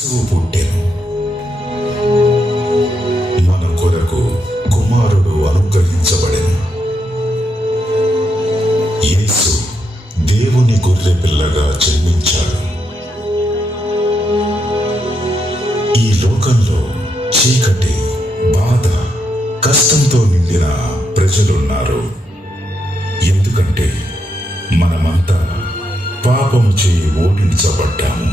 పుట్టెను. మన కొరకు కుమారుడు అనుగ్రహించబడెను. యేసు దేవుని గొర్రె పిల్లగా జన్మించాడు. ఈ లోకంలో చీకటి, బాధ, కష్టంతో నిండిన ప్రజలున్నారు. ఎందుకంటే మనమంతా పాపముచే ఓడించబడ్డాము.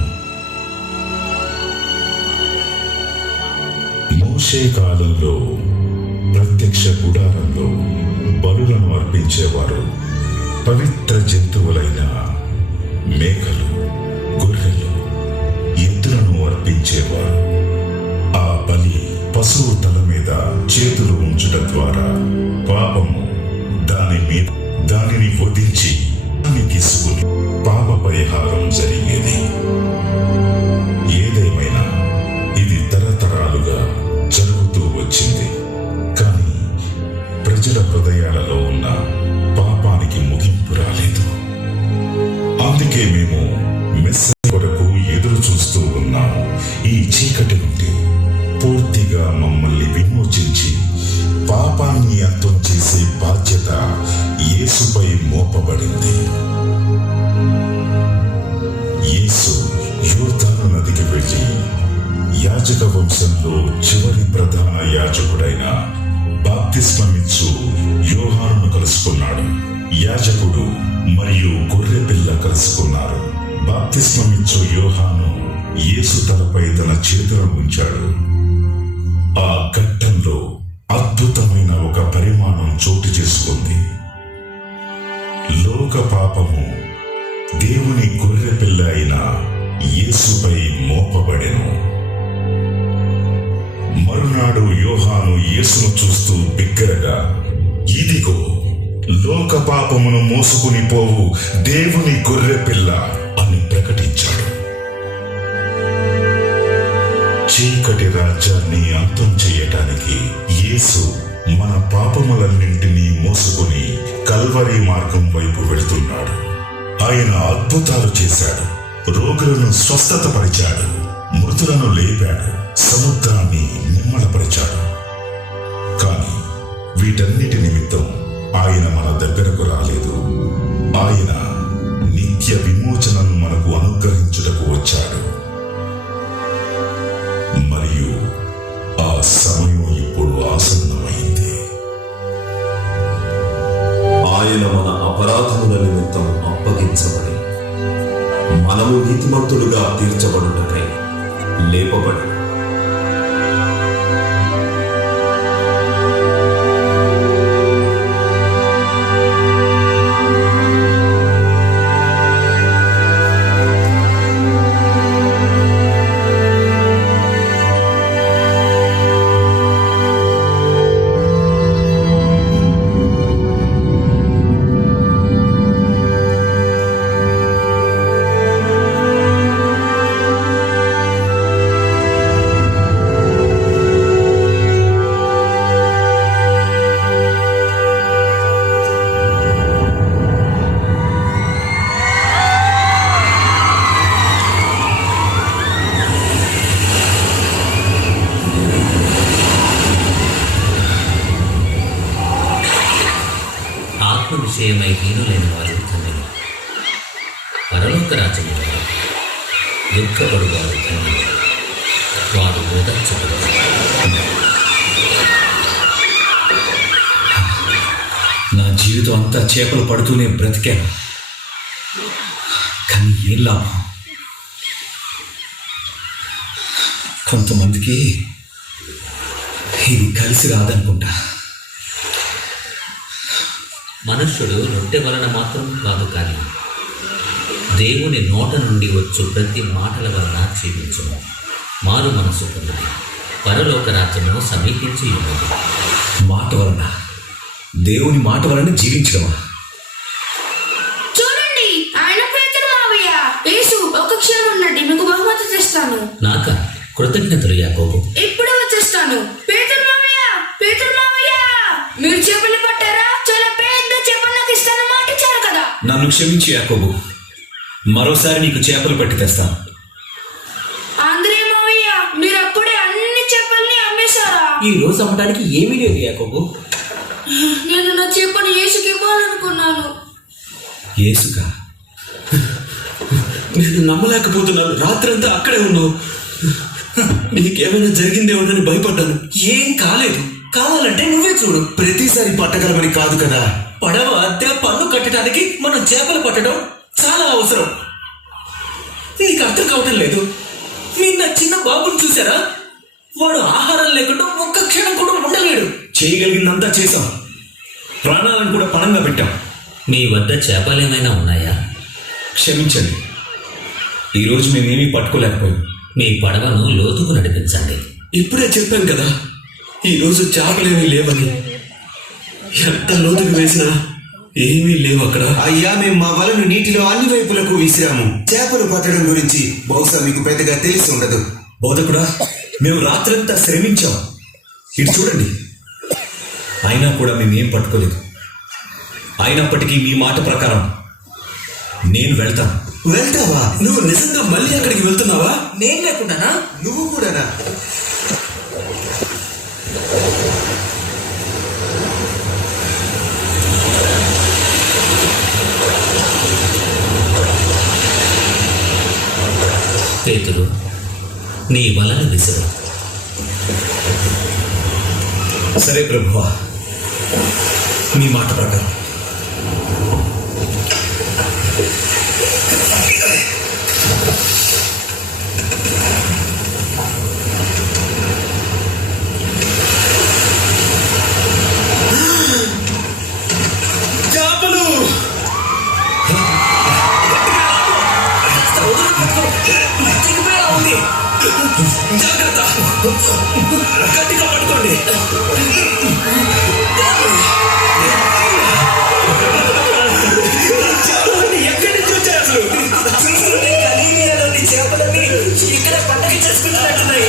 మోషే కాలంలో ప్రత్యక్ష గుడారంలో బలులను అర్పించేవారు. పవిత్ర జంతువులైన మేకలు, గొర్రెలు, ఎద్దులను అర్పించేవారు. ఆ బలి పశువు తల మీద చేతులు ఉంచడం ద్వారా పాపము దానిని వధించి గిసుకుని పాప పరిహారం జరిగేది. ఏదేమైనా ఇది తరతరాలుగా జరుగుతూ వచ్చింది. కానీ ప్రజల హృదయాలలో ఉన్న పాపానికి ముగింపు రాలేదు. అందుకే మేము మెస్సయ్య కొరకు ఎదురు చూస్తూ ఉన్నాము. ఈ చీకటి నుండి పూర్తిగా మమ్మల్ని విమోచించి పాపాన్ని అంతం చేసే బాధ్యత యేసుపై మోపబడింది. యేసు యోర్దాను నదికి వెళ్ళి యాజక వంశంలో చివరి ప్రధాన యాజకుడైన బాప్తిస్మమిచ్చు యోహానును కలుసుకున్నాడు. యాజకుడు మరియు గొర్రె పిల్ల కలుసుకున్నారు. బాప్తిస్మమిచ్చు యోహాను యేసు తలపై తన చేతులను ఉంచాడు. ఆ ఘట్టంలో అద్భుతమైన ఒక పరిమాణం చోటు చేసుకుంది. లోక పాపము దేవుని గొర్రె పిల్ల అయిన యేసుపై మోపబడెను. మరునాడు యోహాను యేసును చూస్తూ బిగ్గరగా, ఇదిగో లోక పాపమును మోసుకుని పోవు దేవుని గొర్రె పిల్ల అని ప్రకటించాడు. చీకటి రాజ్యాన్ని అంతం చేయటానికి యేసు మన పాపములన్నింటినీ మోసుకుని కల్వరి మార్గం వైపు వెళుతున్నాడు. ఆయన అద్భుతాలు చేశాడు. రోగులను స్వస్థతపరిచాడు. మృతులను లేపాడు. సముద్రాన్ని నిమ్మలపరిచాడు. కానీ వీటన్నిటి నిమిత్తం ఆయన మన దగ్గరకు రాలేదు. ఆయన నిత్య విమోచనను మనకు అనుగ్రహించుటకు వచ్చాడు. మరియు ఆ సమయం ఇప్పుడు ఆసన్నమైంది. ఆయన మన అపరాధముల నిమిత్తం అప్పగించబడి మనము నీతిమంతులుగా తీర్చబడుటకై లేపబడి విషయమై హీనులైన వారు ధన్యులు, పరలోక రాజ్యము వారు. దుఃఖపడు వారు ధన్యులు, వారు ఓదార్చబడతారు. నా జీవితం అంతా చేపలు పడుతూనే బ్రతికాను. కానీ ఏం లాభం? కొంతమందికి ఇది కలిసి రాదనుకుంటా. మనుష్యుడు రొట్టె వలన మాత్రం కాదు, కానీ దేవుని నోట నుండి వచ్చు ప్రతి మాటల వలన జీవించును. మారు మనసు పొంది పరలోక రాజ్యము సమీపించి ఉన్నది. మాట వలన, దేవుని మాట వలన జీవించడమా? చూడండి, ఆయన పేతురు మావయ్య. యేసు ఒక క్షణం ఉండండి, మీకు బహుమతి తెస్తాను. నాక కృతజ్ఞతలు యాకోబు. ఇప్పుడు వచ్చేస్తాను. పేతురు మావయ్య, పేతురు మావయ్య, మీరు చేపలు పట్టారా? చాలా పెద్ద చేపలు నాకు ఇస్తాను మాట ఇచ్చారు కదా. నన్ను క్షమించి యాకోబు, మరోసారి నీకు చేపలు పట్టి తెస్తాను. ఆంధ్రే మావయ్య, ఈ రోజు అమ్మడానికి ఏమీ లేదు యాకోబు. నేను నా చేపను యేసుకి ఇవ్వాలనుకున్నాను. యేసుగా? నేను నమ్మలేకపోతున్నాను. రాత్రంతా అక్కడే ఉన్నావు. నీకేమైనా జరిగిందేమోనని భయపడ్డాను. ఏం కాలేదు. కావాలంటే నువ్వే చూడు. ప్రతిసారి పట్టగలమని కాదు కదా. పడవ అద్దె పన్ను కట్టడానికి మనం చేపలు పట్టడం చాలా అవసరం. నీకు అర్థం కావటం లేదు. నిన్న చిన్న బాబుని చూసారా? వాడు ఆహారం లేకుండా ఒక్క క్షణం కూడా ఉండలేడు. చేయగలిగిందంతా చేశాం. ప్రాణాలను కూడా పణంగా పెట్టాం. మీ వద్ద చేపలేమైనా ఉన్నాయా? క్షమించండి, ఈరోజు మేమేమీ పట్టుకోలేకపోయాం. మీ పడవను లోతుకు నడిపించండి. ఇప్పుడే చెప్పాం కదా, ఈరోజు చేపలేమీ లేవని. ఎంత లోతుకు వేసినా ఏమీ లేవు అక్కడ. అయ్యా, మేము మా వలను నీటిలో అన్ని వైపులకు విసిరాము. చేపలు పట్టడం గురించి బహుశా మీకు పెద్దగా తెలిసి ఉండదు. బోధకుడా, మేము రాత్రంతా శ్రమించాం. ఇటు చూడండి. అయినా కూడా మేమేం పట్టుకోలేదు. అయినప్పటికీ మీ మాట ప్రకారం నేను వెళ్తాను. వెళ్తావా? నువ్వు నిజంగా మళ్ళీ అక్కడికి వెళ్తున్నావా? నేను లేకుండానా? నువ్వు కూడానా? పేతురు, నీ వలను విసురు. సరే ప్రభువా, మీ మాట ప్రకారం. చేపలు! జాగ్రత్త, గట్టిగా పట్టుకోండి. చేపలన్నీ ఎక్కడి నుంచి వచ్చాయి అసలు? గలీలియాలోని చేపలన్నీ ఇక్కడ పండగ చేసుకుంటున్నట్టున్నాయి.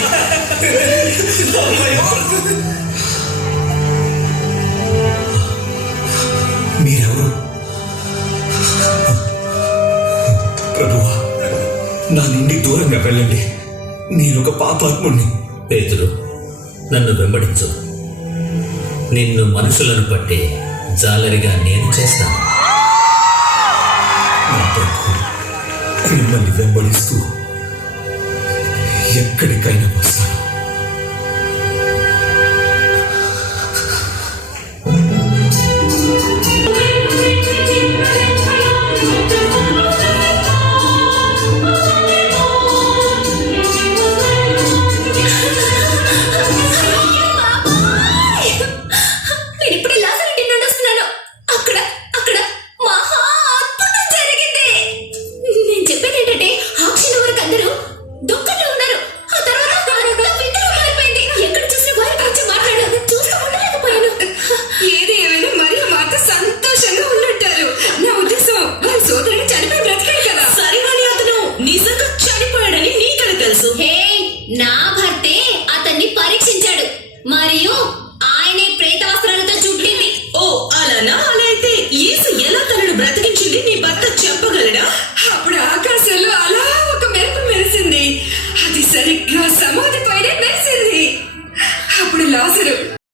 మీరెవరు? ప్రభువా, నా నుండి దూరంగా వెళ్ళండి. నేనొక పాపాత్ముడిని. పేతురు, నన్ను వెంబడించు. నిన్ను మనుషులను పట్టే జాలరిగా నేను చేస్తాను. నా ప్రభు మిమ్మల్ని వెంబడిస్తూ ఎక్కడికైనా వస్తాను.